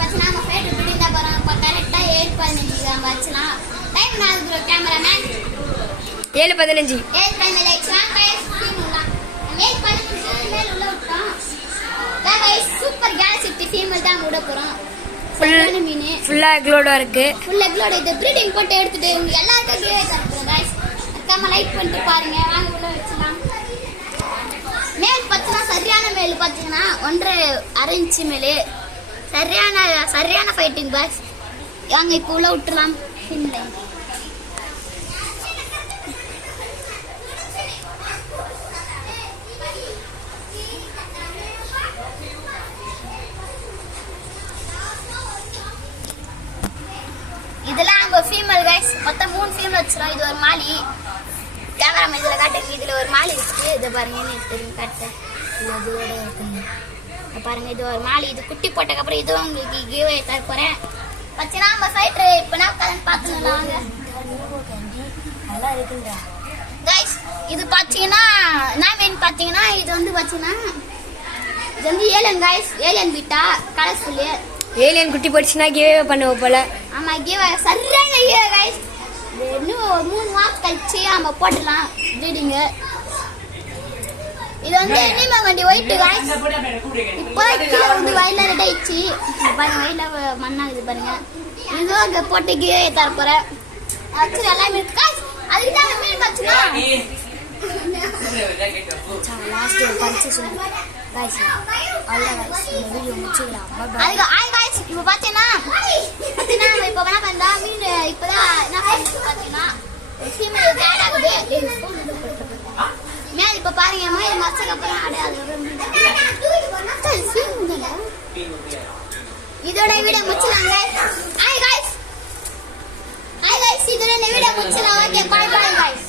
பார்த்தீங்கன்னா நம்ம ஃபைட் இப்படி இருந்தால் போகிறோம். இப்போ கரெக்டாக 7:15 வச்சுலாம். டைம் நான் ப்ரோ கேமராமேன் 7:15 வச்சுலாம். மேல் 15 மேல் உள்ள விட்டோம். சூப்பர் கேலக்சி ஃபீமேல் தான் விட போகிறோம். ஃபுல்லா எக்லோட இருக்கு. ஃபுல் எக்லோட இது ப்ரீடிங் போட்டு எடுத்துட்டு எல்லாருக்கும் கிவே தரப்போம் गाइस. அக்காம லைக் பண்ணிட்டு பாருங்க. வாங்க உள்ள வெச்சலாம். மேல் பார்த்தா சரியான மேல் பாத்தீங்கன்னா 1.5 இன்ச் மேல் சரியான ஃபைட்டிங் பாஸ். வாங்க இப்போ உள்ள விட்டுறலாம். இதெல்லாம் அங்க ஃபீமேல் गाइस. மொத்தம் 3 ஃபீமேல் வச்சிரோம். இது ஒரு மாலி. கேமரா இதுல காட்டுங்க. இதுல ஒரு மாலி இருக்கு. இத பாருங்க என்ன தெரியும் காட்டுறேன். இது அதோட இருக்குங்க. பாருங்க இது ஒரு மாலி. இது குட்டி போட்டதுக்கு அப்புறம் இது உங்களுக்கு கிவ் அவே தர போறேன். பச்சனா நம்ம ஃபைட்டர் இப்போ நான் பாத்துக்கலாம் வாங்க. நல்லா இருக்குங்க गाइस. இது பாத்தீங்கன்னா நான் வேணும் பாத்தீங்கன்னா இது வந்து பாத்தீங்கன்னா இது வந்து alien guys. Alien beta colourful. Alien குட்டி போடுச்சுனா கிவே பண்ணுவோம் போல. ஆமா கிவே சரியான கிவே गाइस. இன்னும் 3 மாசம் கழிச்சு நம்ம போடலாம் ப்ரீடிங். இது வந்து எனிமா வண்டி ஒயிட் गाइस. இப்போ கீழ வந்து வயலட் ஆயிச்சு. பாருங்க வயல மண்ணாகுது பாருங்க. இது அங்க போட்டு கிவே தர போறேன். ஆக்சுவலி எல்லாமே இருக்கு गाइस. அதுக்கு தான் மீன் பச்சனா லாஸ்ட் பரிச்சு சொல்லுங்க गाइस. அவ்வளவு गाइस இந்த வீடியோ முடிச்சிடலாம். அதுக்கு ஆய் गाइस. இப்போ பாத்தீனா நம்ம இப்போ என்ன பண்ணா மீன் இப்போதான் என்ன பண்ணி பாத்தீனா ஃபீமேல் ஆட் ஆகுது. மேல இப்போ பாருங்க மேல மச்சக்கு அப்புறம் ஆட் ஆகுது. இதோட வீடியோ முடிச்சலாம் गाइस. ஆய் गाइस இதோட வீடியோ முடிச்சலாம். Okay bye by.